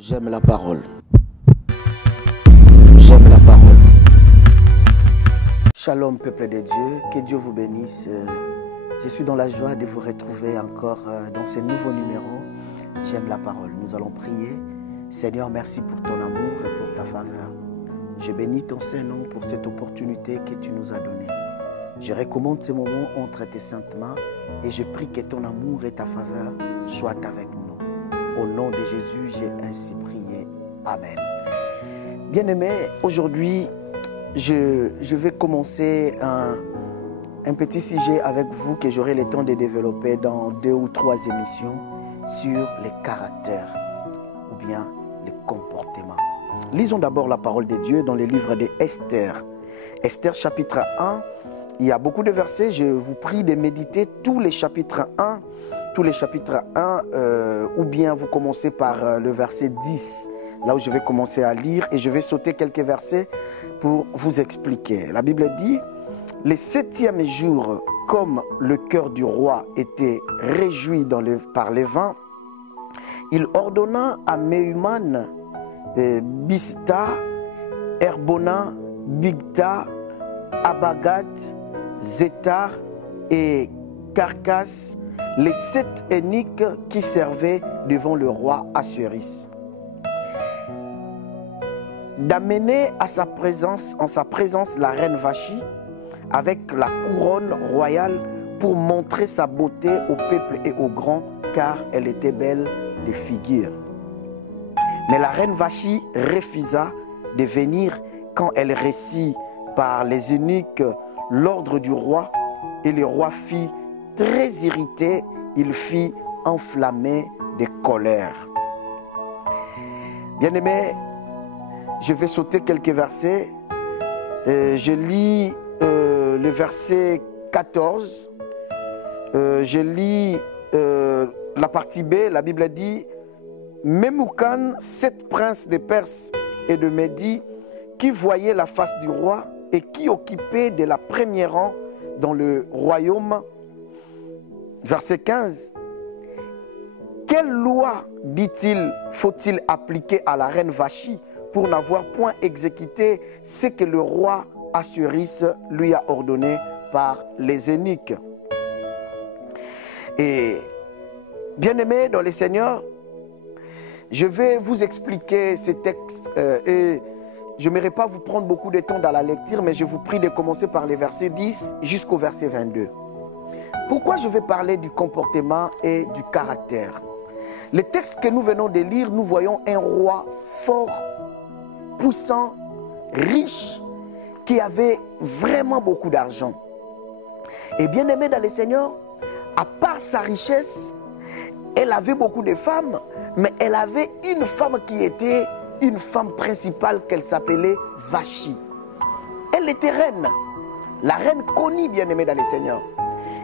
J'aime la parole. J'aime la parole. Shalom peuple de Dieu, que Dieu vous bénisse. Je suis dans la joie de vous retrouver encore dans ce nouveau numéro. J'aime la parole. Nous allons prier. Seigneur, merci pour ton amour et pour ta faveur. Je bénis ton Saint-Nom pour cette opportunité que tu nous as donnée. Je recommande ce moment entre tes saintes mains et je prie que ton amour et ta faveur soient avec nous. Au nom de Jésus, j'ai ainsi prié. Amen. Bien-aimés, aujourd'hui, je vais commencer un petit sujet avec vous que j'aurai le temps de développer dans 2 ou 3 émissions sur les caractères ou bien les comportements. Lisons d'abord la parole de Dieu dans le livre d'Esther. Esther chapitre 1, il y a beaucoup de versets. Je vous prie de méditer tous les chapitres 1. Tous les chapitres 1, ou bien vous commencez par le verset 10, là où je vais commencer à lire et je vais sauter quelques versets pour vous expliquer. La Bible dit, le 7e jour, comme le cœur du roi était réjoui par les vins, il ordonna à Mehuman, Bista, Herbona, Bigta, Abagat, Zétar et Carcasse, les 7 eunuques qui servaient devant le roi Assuérus, d'amener en sa présence la reine Vachi avec la couronne royale pour montrer sa beauté au peuple et aux grands, car elle était belle de figure. Mais la reine Vachi refusa de venir quand elle reçut par les eunuques l'ordre du roi, et le roi fit très irrité, il fit enflammer de colère. Bien-aimés, je vais sauter quelques versets. Je lis le verset 14. Je lis la partie B. La Bible dit, Memoukan, 7 princes de Perse et de Médie, qui voyaient la face du roi et qui occupaient de la première rang dans le royaume. Verset 15. Quelle loi, dit-il, faut-il appliquer à la reine Vachi pour n'avoir point exécuté ce que le roi Assuérus lui a ordonné par les eunuques? Et bien-aimés dans le Seigneur, je vais vous expliquer ces textes et je n'aimerais pas vous prendre beaucoup de temps dans la lecture, mais je vous prie de commencer par les versets 10 jusqu'au verset 22. Pourquoi je vais parler du comportement et du caractère? Le texte que nous venons de lire, nous voyons un roi fort, puissant, riche, qui avait vraiment beaucoup d'argent. Et bien aimé dans le Seigneur, à part sa richesse, elle avait beaucoup de femmes, mais elle avait une femme qui était une femme principale qu'elle s'appelait Vachi. Elle était reine, la reine connue, bien aimée dans le Seigneur.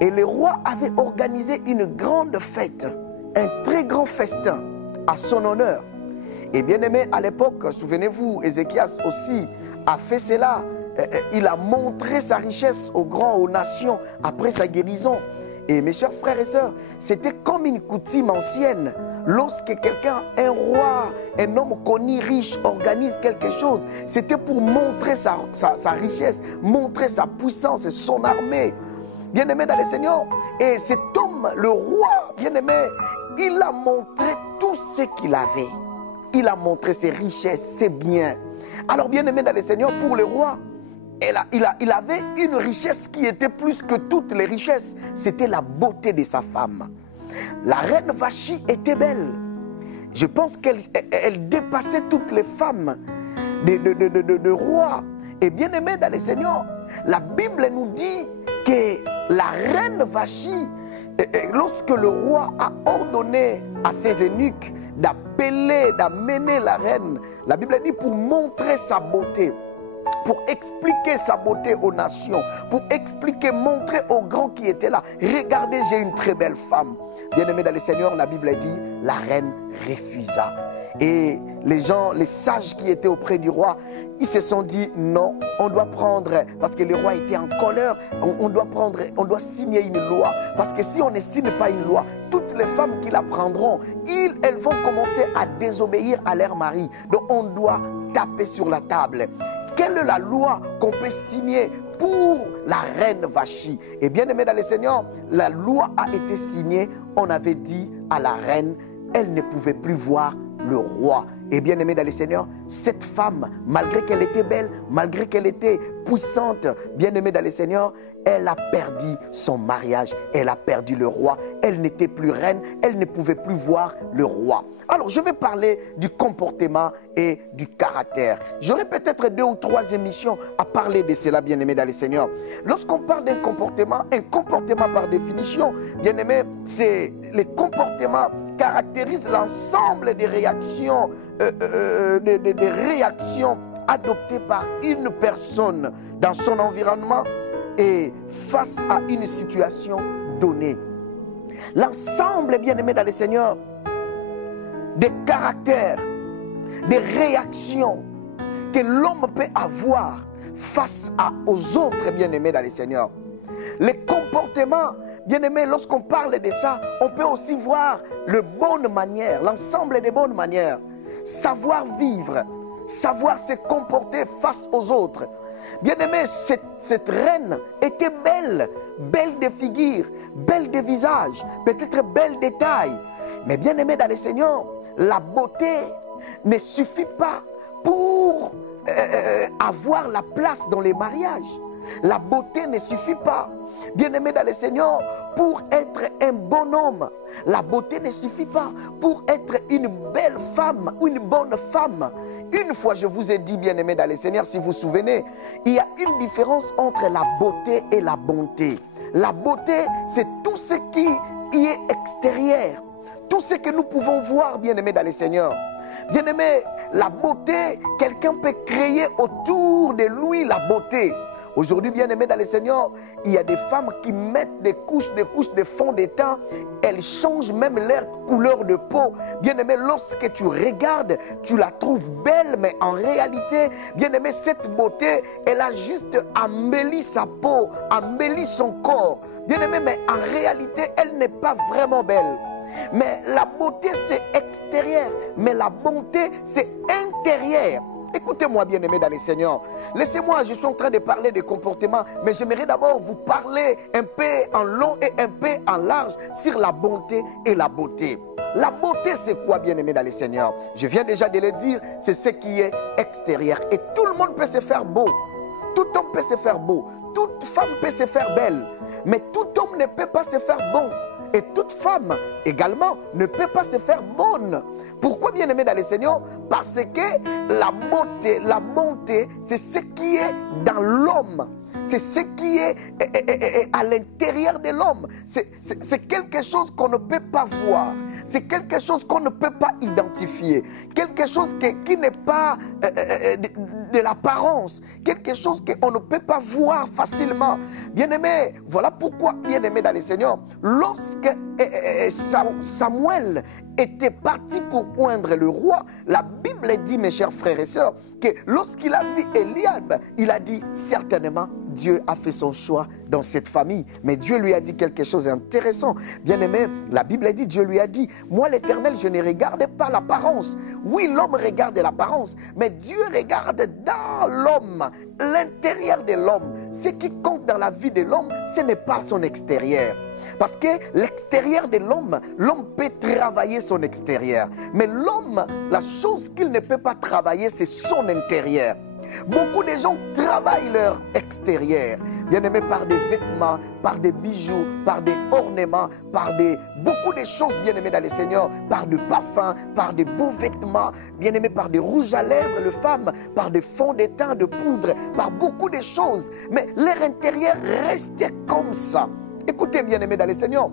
Et le roi avait organisé une grande fête, un très grand festin à son honneur. Et bien aimé, à l'époque, souvenez-vous, Ézéchias aussi a fait cela. Il a montré sa richesse aux grands, aux nations, après sa guérison. Et mes chers frères et sœurs, c'était comme une coutume ancienne. Lorsque quelqu'un, un roi, un homme connu, riche, organise quelque chose, c'était pour montrer sa richesse, montrer sa puissance et son armée. Bien-aimé dans le Seigneur, et cet homme, le roi, bien-aimé, il a montré tout ce qu'il avait. Il a montré ses richesses, ses biens. Alors, bien-aimé dans le Seigneur, pour le roi, il avait une richesse qui était plus que toutes les richesses. C'était la beauté de sa femme. La reine Vachi était belle. Je pense qu'elle dépassait toutes les femmes de rois. Et bien-aimé dans le Seigneur, la Bible nous dit que la reine Vachi, lorsque le roi a ordonné à ses eunuques d'amener la reine, la Bible dit pour montrer sa beauté, pour expliquer sa beauté aux nations, pour expliquer, montrer aux grands qui étaient là, regardez, j'ai une très belle femme. Bien-aimé dans le Seigneur, la Bible dit, la reine refusa. Et les gens, les sages qui étaient auprès du roi, ils se sont dit non, on doit prendre, parce que le roi était en colère, on doit signer une loi. Parce que si on ne signe pas une loi, toutes les femmes qui la prendront, elles vont commencer à désobéir à leur mari. Donc on doit taper sur la table. Quelle est la loi qu'on peut signer pour la reine Vachi? Et bien aimé dans le Seigneur, la loi a été signée. On avait dit à la reine, elle ne pouvait plus voir le roi. Et bien aimé dans le Seigneur, cette femme, malgré qu'elle était belle, malgré qu'elle était puissante, bien aimée dans le Seigneur, elle a perdu son mariage, elle a perdu le roi, elle n'était plus reine, elle ne pouvait plus voir le roi. Alors je vais parler du comportement et du caractère. J'aurai peut-être 2 ou 3 émissions à parler de cela, bien aimé dans le Seigneur. Lorsqu'on parle d'un comportement par définition, bien aimé, c'est les comportements caractérisent l'ensemble des réactions, des réactions adoptées par une personne dans son environnement et face à une situation donnée. L'ensemble, bien aimé dans le Seigneur, des caractères, des réactions que l'homme peut avoir face aux autres, bien aimés dans le Seigneur. Les comportements, bien aimés, lorsqu'on parle de ça, on peut aussi voir les bonnes manières, l'ensemble des bonnes manières. Savoir vivre, savoir se comporter face aux autres. Bien aimé, cette reine était belle, belle de figure, belle de visage, peut-être belle de taille. Mais bien aimé dans le Seigneur, la beauté ne suffit pas pour avoir la place dans les mariages. La beauté ne suffit pas, bien aimé dans le Seigneur, pour être un bon homme. La beauté ne suffit pas pour être une belle femme ou une bonne femme. Une fois, je vous ai dit, bien aimé dans le Seigneur, si vous vous souvenez, il y a une différence entre la beauté et la bonté. La beauté, c'est tout ce qui y est extérieur. Tout ce que nous pouvons voir, bien aimé dans le Seigneur. Bien aimé, la beauté, quelqu'un peut créer autour de lui la beauté. Aujourd'hui, bien aimé dans le Seigneur, il y a des femmes qui mettent des couches de fond de teint. Elles changent même leur couleur de peau. Bien aimé, lorsque tu regardes, tu la trouves belle, mais en réalité, bien aimé, cette beauté, elle a juste embelli sa peau, embelli son corps. Bien aimé, mais en réalité, elle n'est pas vraiment belle. Mais la beauté, c'est extérieur, mais la bonté, c'est intérieur. Écoutez-moi, bien-aimés dans le Seigneur. Laissez-moi, je suis en train de parler des comportements, mais j'aimerais d'abord vous parler un peu en long et un peu en large sur la bonté et la beauté. La beauté, c'est quoi, bien-aimés dans le Seigneur? Je viens déjà de le dire, c'est ce qui est extérieur. Et tout le monde peut se faire beau. Tout homme peut se faire beau. Toute femme peut se faire belle. Mais tout homme ne peut pas se faire bon. Et toute femme également ne peut pas se faire bonne. Pourquoi, bien aimé dans le Seigneur? Parce que la beauté, la bonté, c'est ce qui est dans l'homme. C'est ce qui est à l'intérieur de l'homme. C'est quelque chose qu'on ne peut pas voir. C'est quelque chose qu'on ne peut pas identifier. Quelque chose qui n'est pas de l'apparence. Quelque chose qu'on ne peut pas voir facilement. Bien-aimé, voilà pourquoi, bien-aimé dans le Seigneur, lorsque Samuel était parti pour oindre le roi, la Bible dit, mes chers frères et sœurs, que lorsqu'il a vu Eliab, il a dit, certainement, Dieu a fait son choix dans cette famille. Mais Dieu lui a dit quelque chose d'intéressant. Bien-aimé, la Bible dit, Dieu lui a dit, moi l'Éternel, je ne regarde pas l'apparence. Oui, l'homme regarde l'apparence, mais Dieu regarde dans l'homme, l'intérieur de l'homme. Ce qui compte dans la vie de l'homme, ce n'est pas son extérieur. Parce que l'extérieur de l'homme, l'homme peut travailler son extérieur. Mais l'homme, la chose qu'il ne peut pas travailler, c'est son intérieur. Beaucoup de gens travaillent leur extérieur, bien aimé, par des vêtements, par des bijoux, par des ornements, par beaucoup de choses, bien aimé dans le Seigneur, par du parfum, par des beaux vêtements, bien aimé, par des rouges à lèvres, les femmes, par des fonds de teint, de poudre, par beaucoup de choses. Mais leur intérieur restait comme ça. Écoutez, bien aimé dans le Seigneur,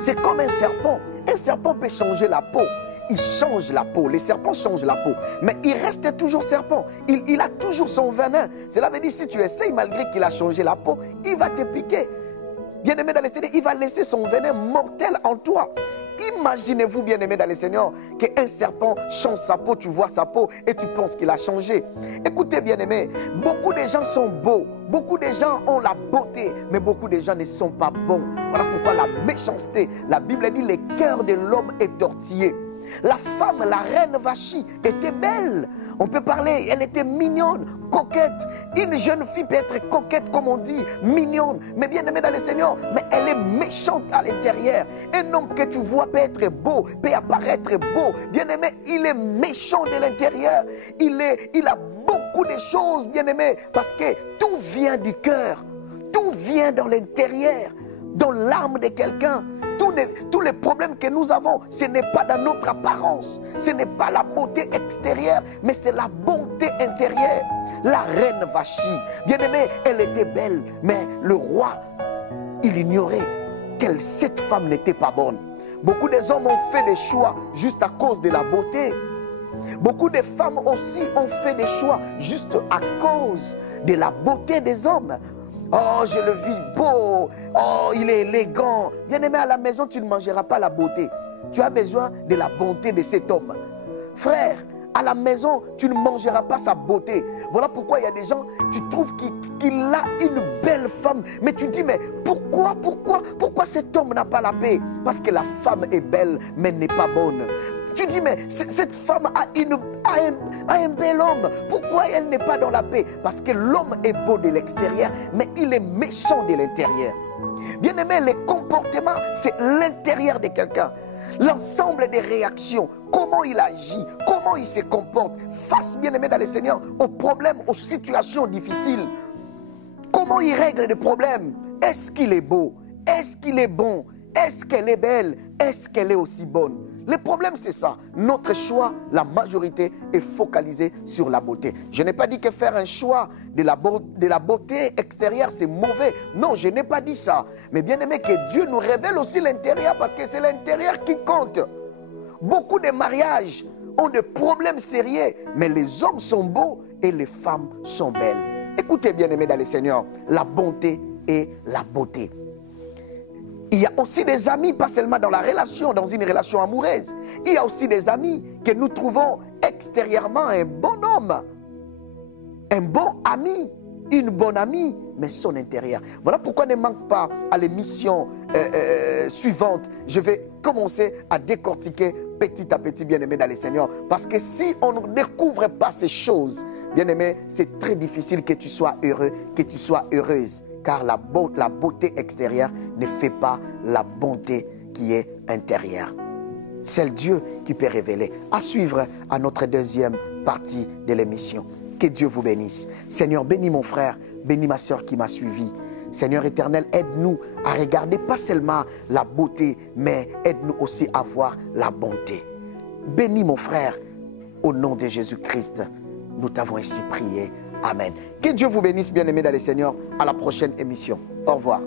c'est comme un serpent. Un serpent peut changer la peau. Il change la peau, les serpents changent la peau, mais il reste toujours serpent, il a toujours son venin. Cela veut dire, si tu essayes, malgré qu'il a changé la peau, il va te piquer. Bien aimé dans le Seigneur, il va laisser son venin mortel en toi. imaginez-vous, bien-aimés dans le Seigneur, qu'un serpent change sa peau, tu vois sa peau et tu penses qu'il a changé. Écoutez, bien-aimés, beaucoup de gens sont beaux, beaucoup de gens ont la beauté, mais beaucoup de gens ne sont pas bons. Voilà pourquoi la méchanceté, la Bible dit, le cœur de l'homme est tortillé. La femme, la reine Vachi, était belle. On peut parler, elle était mignonne, coquette. Une jeune fille peut être coquette, comme on dit, mignonne, mais bien aimée dans le Seigneur, mais elle est méchante à l'intérieur. Un homme que tu vois peut être beau, peut apparaître beau. Bien aimé, il est méchant de l'intérieur. Il a beaucoup de choses, bien aimé, parce que tout vient du cœur. Tout vient dans l'intérieur, dans l'âme de quelqu'un. Tous les problèmes que nous avons, ce n'est pas dans notre apparence, ce n'est pas la beauté extérieure, mais c'est la bonté intérieure. La reine Vachi, bien aimée, elle était belle, mais le roi, il ignorait que cette femme n'était pas bonne. Beaucoup des hommes ont fait des choix juste à cause de la beauté. Beaucoup de femmes aussi ont fait des choix juste à cause de la beauté des hommes. Oh, je le vis beau. Oh, il est élégant. Bien-aimé, à la maison, tu ne mangeras pas la beauté. Tu as besoin de la bonté de cet homme. Frère, à la maison, tu ne mangeras pas sa beauté. Voilà pourquoi il y a des gens, tu trouves qu'il a une belle femme. Mais tu dis, mais pourquoi cet homme n'a pas la paix? Parce que la femme est belle, mais n'est pas bonne. Tu dis, mais cette femme a un bel homme. Pourquoi elle n'est pas dans la paix? Parce que l'homme est beau de l'extérieur, mais il est méchant de l'intérieur. Bien aimé, les comportements, c'est l'intérieur de quelqu'un. L'ensemble des réactions, comment il agit, comment il se comporte, face, bien aimé dans le Seigneur, aux problèmes, aux situations difficiles. Comment il règle des problèmes? Est-ce qu'il est beau? Est-ce qu'il est bon? Est-ce qu'elle est belle? Est-ce qu'elle est aussi bonne? Le problème, c'est ça. Notre choix, la majorité, est focalisée sur la beauté. Je n'ai pas dit que faire un choix de la beauté extérieure, c'est mauvais. Non, je n'ai pas dit ça. Mais bien aimé, que Dieu nous révèle aussi l'intérieur, parce que c'est l'intérieur qui compte. Beaucoup de mariages ont des problèmes sérieux, mais les hommes sont beaux et les femmes sont belles. Écoutez, bien aimé dans le Seigneur, la bonté et la beauté. Il y a aussi des amis, pas seulement dans la relation, dans une relation amoureuse. Il y a aussi des amis que nous trouvons extérieurement un bon homme, un bon ami, une bonne amie, mais son intérieur. Voilà pourquoi ne manque pas à l'émission suivante. Je vais commencer à décortiquer petit à petit, bien-aimé dans le Seigneur. Parce que si on ne découvre pas ces choses, bien-aimé, c'est très difficile que tu sois heureux, que tu sois heureuse. Car la beauté extérieure ne fait pas la bonté qui est intérieure. C'est Dieu qui peut révéler. À suivre à notre deuxième partie de l'émission. Que Dieu vous bénisse. Seigneur, bénis mon frère, bénis ma soeur qui m'a suivi. Seigneur éternel, aide-nous à regarder pas seulement la beauté, mais aide-nous aussi à voir la bonté. Bénis mon frère, au nom de Jésus-Christ. Nous t'avons ainsi prié. Amen. Que Dieu vous bénisse, bien-aimés dans le Seigneur. À la prochaine émission. Au revoir.